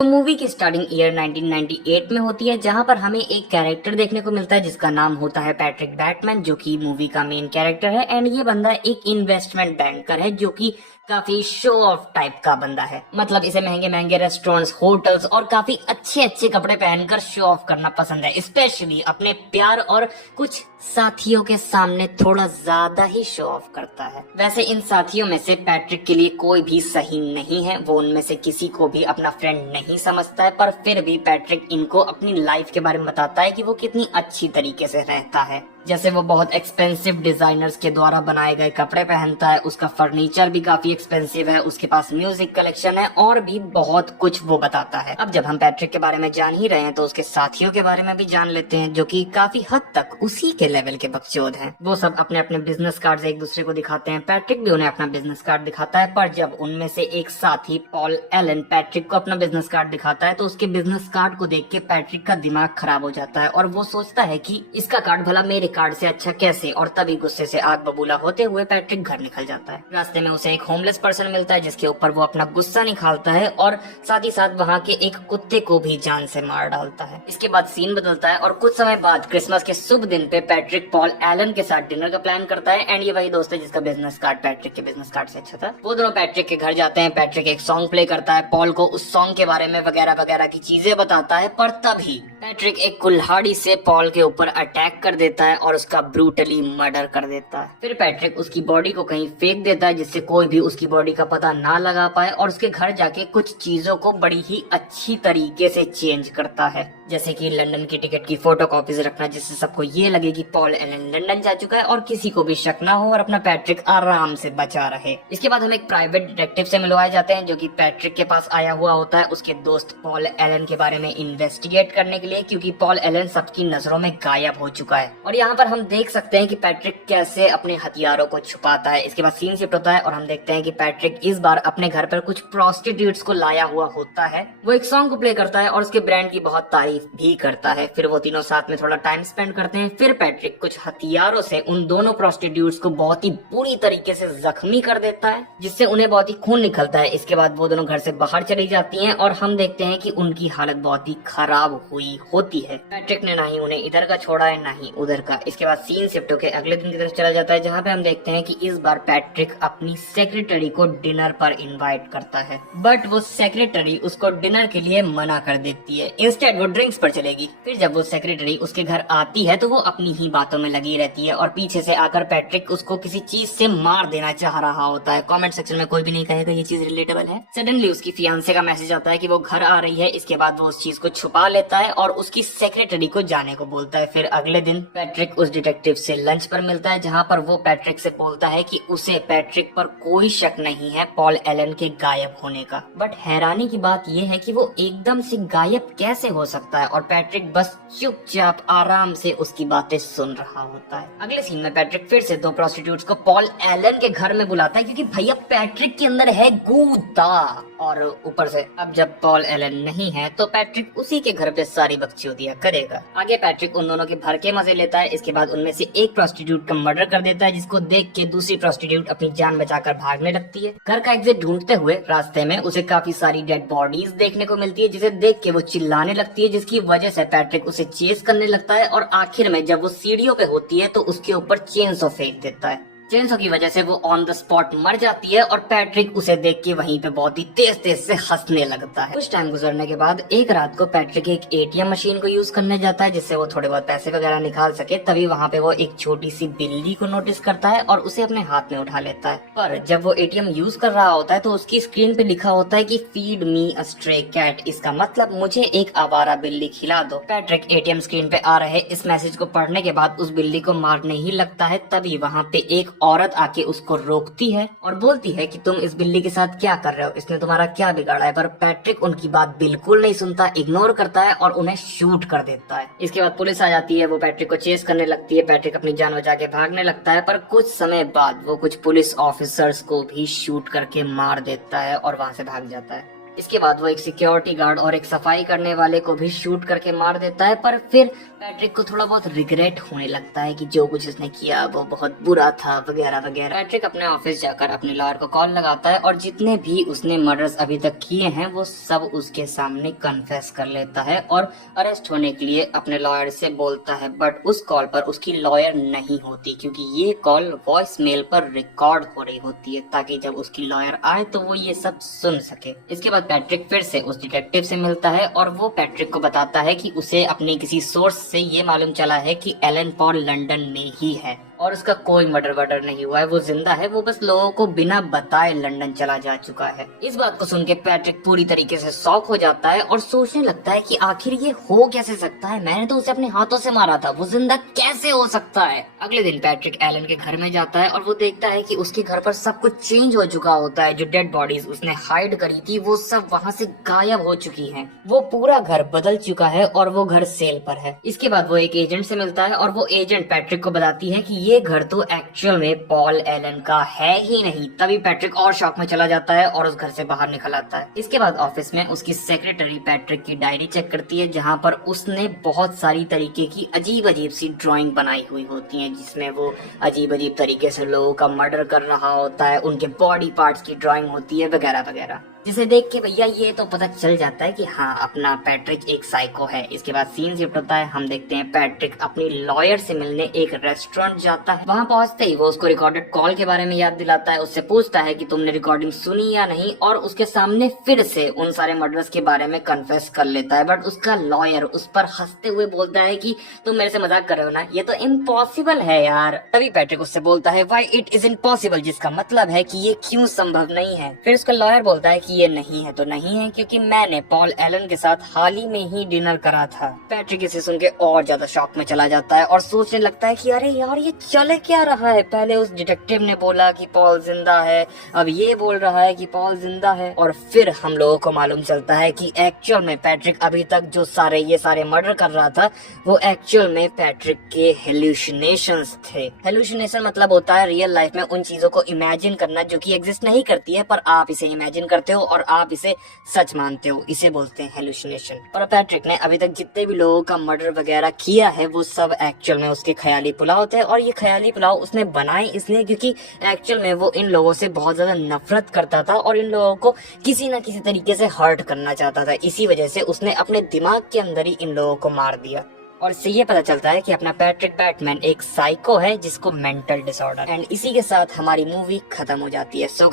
तो मूवी की starting year 1998 में होती है, जहां पर हमें एक कैरेक्टर देखने को मिलता है जिसका नाम होता है पैट्रिक बैटमैन, जो कि मूवी का मेन कैरेक्टर है। एंड ये बंदा एक इन्वेस्टमेंट बैंकर है जो कि काफी शो ऑफ टाइप का बंदा है। मतलब इसे महंगे महंगे रेस्टोरेंट्स, होटल्स और काफी अच्छे अच्छे कपड़े पहनकर शो ऑफ करना पसंद है, स्पेशली अपने प्यार और कुछ साथियों के सामने थोड़ा ज्यादा ही शो ऑफ करता है। वैसे इन साथियों में से पैट्रिक के लिए कोई भी सही नहीं है, वो उनमें से किसी को भी अपना फ्रेंड नहीं समझता है, पर फिर भी पैट्रिक इनको अपनी लाइफ के बारे में बताता है कि वो कितनी अच्छी तरीके से रहता है। जैसे वो बहुत एक्सपेंसिव डिजाइनर्स के द्वारा बनाए गए कपड़े पहनता है, उसका फर्नीचर भी काफी एक्सपेंसिव है, उसके पास म्यूजिक कलेक्शन है और भी बहुत कुछ वो बताता है। अब जब हम पैट्रिक के बारे में जान ही रहे हैं तो उसके साथियों के बारे में भी जान लेते हैं, जो कि काफी हद तक उसी के लेवल के बकचोद हैं। वो सब अपने अपने बिजनेस कार्ड एक दूसरे को दिखाते हैं, पैट्रिक भी उन्हें अपना बिजनेस कार्ड दिखाता है। पर जब उनमें से एक साथी पॉल एलन पैट्रिक को अपना बिजनेस कार्ड दिखाता है तो उसके बिजनेस कार्ड को देख के पैट्रिक का दिमाग खराब हो जाता है और वो सोचता है कि इसका कार्ड भला मेरे कार्ड से अच्छा कैसे, और तभी गुस्से से आग बबूला होते हुए पैट्रिक घर निकल जाता है। रास्ते में उसे एक होमलेस पर्सन मिलता है जिसके ऊपर वो अपना गुस्सा निकालता है और साथ ही साथ वहाँ के एक कुत्ते को भी जान से मार डालता है। इसके बाद सीन बदलता है और कुछ समय बाद क्रिसमस के शुभ दिन पे पैट्रिक पॉल एलन के साथ डिनर का प्लान करता है। एंड ये वही दोस्त है जिसका बिजनेस कार्ड पैट्रिक के बिजनेस कार्ड से अच्छा था। वो दोनों पैट्रिक के घर जाते हैं। पैट्रिक एक सॉन्ग प्ले करता है, पॉल को उस सॉन्ग के बारे में वगैरह वगैरह की चीजें बताता है, पर तभी पैट्रिक एक कुल्हाड़ी से पॉल के ऊपर अटैक कर देता है और उसका ब्रूटली मर्डर कर देता है। फिर पैट्रिक उसकी बॉडी को कहीं फेंक देता है जिससे कोई भी उसकी बॉडी का पता ना लगा पाए, और उसके घर जाके कुछ चीजों को बड़ी ही अच्छी तरीके से चेंज करता है, जैसे कि लंदन की टिकट की फोटो कॉपीज रखना, जिससे सबको ये लगे कि पॉल एलन लंदन जा चुका है और किसी को भी शक ना हो और अपना पैट्रिक आराम से बचा रहे। इसके बाद हम एक प्राइवेट डिटेक्टिव से मिलवाए जाते हैं जो कि पैट्रिक के पास आया हुआ होता है उसके दोस्त पॉल एलन के बारे में इन्वेस्टिगेट करने के लिए, क्योंकि पॉल एलन सबकी नजरों में गायब हो चुका है। और यहाँ पर हम देख सकते हैं कि पैट्रिक कैसे अपने हथियारों को छुपाता है। इसके बाद सीन शिफ्ट होता है और हम देखते हैं कि पैट्रिक इस बार अपने घर पर कुछ प्रोस्टिट्यूट्स को लाया हुआ होता है। वो एक सॉन्ग को प्ले करता है और उसके ब्रांड की बहुत तारीफ भी करता है। फिर वो तीनों साथ में थोड़ा टाइम स्पेंड करते हैं। फिर पैट्रिक कुछ हथियारों से उन दोनों प्रोस्टिट्यूट्स को बहुत ही बुरी तरीके से जख्मी कर देता है, जिससे उन्हें बहुत ही खून निकलता है। इसके बाद वो दोनों घर से बाहर चली जाती हैं और हम देखते हैं कि उनकी हालत बहुत ही खराब हुई होती है। पैट्रिक ने ना ही उन्हें इधर का छोड़ा है ना ही उधर का। इसके बाद सीन शिफ्ट होकर अगले दिन की तरफ चला जाता है, जहाँ पे हम देखते हैं कि इस बार पैट्रिक अपनी सेक्रेटरी को डिनर पर इनवाइट करता है, बट वो सेक्रेटरी उसको डिनर के लिए मना कर देती है। इंस्टेड वो ड्रिंक्स पर चलेगी। फिर जब वो सेक्रेटरी उसके घर आती है तो वो अपनी ही बातों में लगी रहती है और पीछे से आकर पैट्रिक उसको किसी चीज से मार देना चाह रहा होता है। कमेंट सेक्शन में कोई भी नहीं कहेगा ये चीज रिलेटेबल है। सडनली उसकी फियांसे का मैसेज आता है कि वो घर आ रही है। इसके बाद वो उस चीज को छुपा लेता है और उसकी सेक्रेटरी को जाने को बोलता है। फिर अगले दिन पैट्रिक उस डिटेक्टिव से लंच पर मिलता है, जहाँ पर वो पैट्रिक से बोलता है कि उसे पैट्रिक पर कोई शक नहीं है पॉल एलन के गायब होने का। बट हैरानी की बात यह है कि वो एकदम से गायब कैसे हो सकता है, और पैट्रिक बस चुपचाप आराम से उसकी बातें सुन रहा होता है। अगले सीन में पैट्रिक फिर से दो प्रोस्टिट्यूट्स को पॉल एलन के घर में बुलाता है, क्योंकि भैया पैट्रिक के अंदर है गूदा। और ऊपर से अब जब पॉल एलन नहीं है तो पैट्रिक उसी के घर पे सारी बकचोदियां करेगा। आगे पैट्रिक उन दोनों के भर के मजे लेता है। इसके बाद उनमें से एक प्रोस्टिट्यूट का मर्डर कर देता है, जिसको देख के दूसरी प्रोस्टिट्यूट अपनी जान बचाकर भागने लगती है। घर का एग्जिट ढूंढते हुए रास्ते में उसे काफी सारी डेड बॉडीज देखने को मिलती है, जिसे देख के वो चिल्लाने लगती है, जिसकी वजह से पैट्रिक उसे चेस करने लगता है और आखिर में जब वो सीढ़ियों पे होती है तो उसके ऊपर चेनसो फेंक देता है। चेनसो की वजह से वो ऑन द स्पॉट मर जाती है और पैट्रिक उसे देख के वहीं पे बहुत ही तेज तेज से हंसने लगता है। कुछ टाइम गुजरने के बाद एक रात को पैट्रिक एक एटीएम मशीन को यूज करने जाता है जिससे वो थोड़े बहुत पैसे वगैरह निकाल सके। तभी वहाँ पे वो एक छोटी सी बिल्ली को नोटिस करता है और उसे अपने हाथ में उठा लेता है। पर जब वो एटीएम यूज कर रहा होता है तो उसकी स्क्रीन पे लिखा होता है कि फीड मी अ स्ट्रे कैट, इसका मतलब मुझे एक आवारा बिल्ली खिला दो। पैट्रिक एटीएम स्क्रीन पे आ रहे इस मैसेज को पढ़ने के बाद उस बिल्ली को मारने ही लगता है। तभी वहाँ पे एक औरत आके उसको रोकती है और बोलती है कि तुम इस बिल्ली के साथ क्या कर रहे हो, इसने तुम्हारा क्या बिगाड़ा है। पर पैट्रिक उनकी बात बिल्कुल नहीं सुनता, इग्नोर करता है और उन्हें शूट कर देता है। इसके बाद पुलिस आ जाती है, वो पैट्रिक को चेस करने लगती है। पैट्रिक अपनी जान बचा के भागने लगता है, पर कुछ समय बाद वो कुछ पुलिस ऑफिसर्स को भी शूट करके मार देता है और वहाँ से भाग जाता है। इसके बाद वो एक सिक्योरिटी गार्ड और एक सफाई करने वाले को भी शूट करके मार देता है, पर फिर पैट्रिक को थोड़ा बहुत रिग्रेट होने लगता है कि जो कुछ उसने किया वो बहुत बुरा था वगैरह वगैरह। पैट्रिक अपने ऑफिस जाकर अपने लॉयर को कॉल लगाता है और जितने भी उसने मर्डर्स अभी तक किए हैं वो सब उसके सामने कन्फेस कर लेता है और अरेस्ट होने के लिए अपने लॉयर से बोलता है। बट उस कॉल पर उसकी लॉयर नहीं होती, क्योंकि ये कॉल वॉइस मेल पर रिकॉर्ड हो रही होती है ताकि जब उसकी लॉयर आए तो वो ये सब सुन सके। इसके बाद पैट्रिक फिर से उस डिटेक्टिव से मिलता है और वो पैट्रिक को बताता है कि उसे अपने किसी सोर्स से ये मालूम चला है कि एलन पॉल लंदन में ही है और उसका कोई मर्डर वर्डर नहीं हुआ है, वो जिंदा है, वो बस लोगों को बिना बताए लंदन चला जा चुका है। इस बात को सुन के पैट्रिक पूरी तरीके से शॉक हो जाता है और सोचने लगता है कि आखिर ये हो कैसे सकता है, मैंने तो उसे अपने हाथों से मारा था, वो जिंदा कैसे हो सकता है। अगले दिन पैट्रिक एलन के घर में जाता है और वो देखता है कि उसके घर पर सब कुछ चेंज हो चुका होता है। जो डेड बॉडीज उसने हाइड करी थी वो सब वहाँ से गायब हो चुकी है, वो पूरा घर बदल चुका है और वो घर सेल पर है। इसके बाद वो एक एजेंट से मिलता है और वो एजेंट पैट्रिक को बताती है कि ये घर तो एक्चुअल में पॉल एलन का है ही नहीं। तभी पैट्रिक और शॉक में चला जाता है और उस घर से बाहर निकल आता है। इसके बाद ऑफिस में उसकी सेक्रेटरी पैट्रिक की डायरी चेक करती है, जहाँ पर उसने बहुत सारी तरीके की अजीब अजीब सी ड्राइंग बनाई हुई होती है, जिसमें वो अजीब अजीब तरीके से लोगों का मर्डर कर रहा होता है, उनके बॉडी पार्ट्स की ड्राइंग होती है वगैरह वगैरह, जिसे देख के भैया ये तो पता चल जाता है कि हाँ अपना पैट्रिक एक साइको है। इसके बाद सीन शिफ्ट होता है, हम देखते हैं पैट्रिक अपनी लॉयर से मिलने एक रेस्टोरेंट जाता है। वहाँ पहुँचते ही वो उसको रिकॉर्डेड कॉल के बारे में याद दिलाता है, उससे पूछता है कि तुमने रिकॉर्डिंग सुनी या नहीं, और उसके सामने फिर से उन सारे मर्डर्स के बारे में कन्फेस कर लेता है। बट उसका लॉयर उस पर हंसते हुए बोलता है कि तुम मेरे से मजाक कर रहे हो ना, ये तो इम्पॉसिबल है यार। तभी पैट्रिक उससे बोलता है व्हाई इट इज इम्पॉसिबल, जिसका मतलब है कि ये क्यों संभव नहीं है। फिर उसका लॉयर बोलता है कि ये नहीं है तो नहीं है, क्योंकि मैंने पॉल एलन के साथ हाल ही में ही डिनर करा था। पैट्रिक इसे सुन के और ज्यादा शॉक में चला जाता है और सोचने लगता है कि अरे यार ये चले क्या रहा है, पहले उस डिटेक्टिव ने बोला कि पॉल जिंदा है, अब ये बोल रहा है कि पॉल जिंदा है, और फिर हम लोगों को मालूम चलता है कि एक्चुअल में पैट्रिक अभी तक जो ये सारे मर्डर कर रहा था वो एक्चुअल में पैट्रिक के हेल्यूसिनेशंस थे। हेल्यूसिनेशन मतलब होता है रियल लाइफ में उन चीजों को इमेजिन करना जो कि एग्जिस्ट नहीं करती है, पर आप इसे इमेजिन करते हो और आप इसे सच मानते हो, इसे बोलते हैं हेल्यूसिनेशन। और पैट्रिक ने अभी तक जितने भी लोगों का मर्डर वगैरह किया है वो सब एक्चुअल में उसके ख्याली पुलाव थे, और ये ख्याली पुलाव उसने बनाए इसलिए क्योंकि एक्चुअल में वो इन लोगों से बहुत ज्यादा नफरत करता था और इन लोगों को किसी न किसी तरीके से हर्ट करना चाहता था। इसी वजह से उसने अपने दिमाग के अंदर ही इन लोगों को मार दिया। और इससे ये पता चलता है कि अपना पैट्रिक बैटमैन एक साइको है जिसको मेंटल डिसऑर्डर। एंड इसी के साथ हमारी मूवी खत्म हो जाती है। सो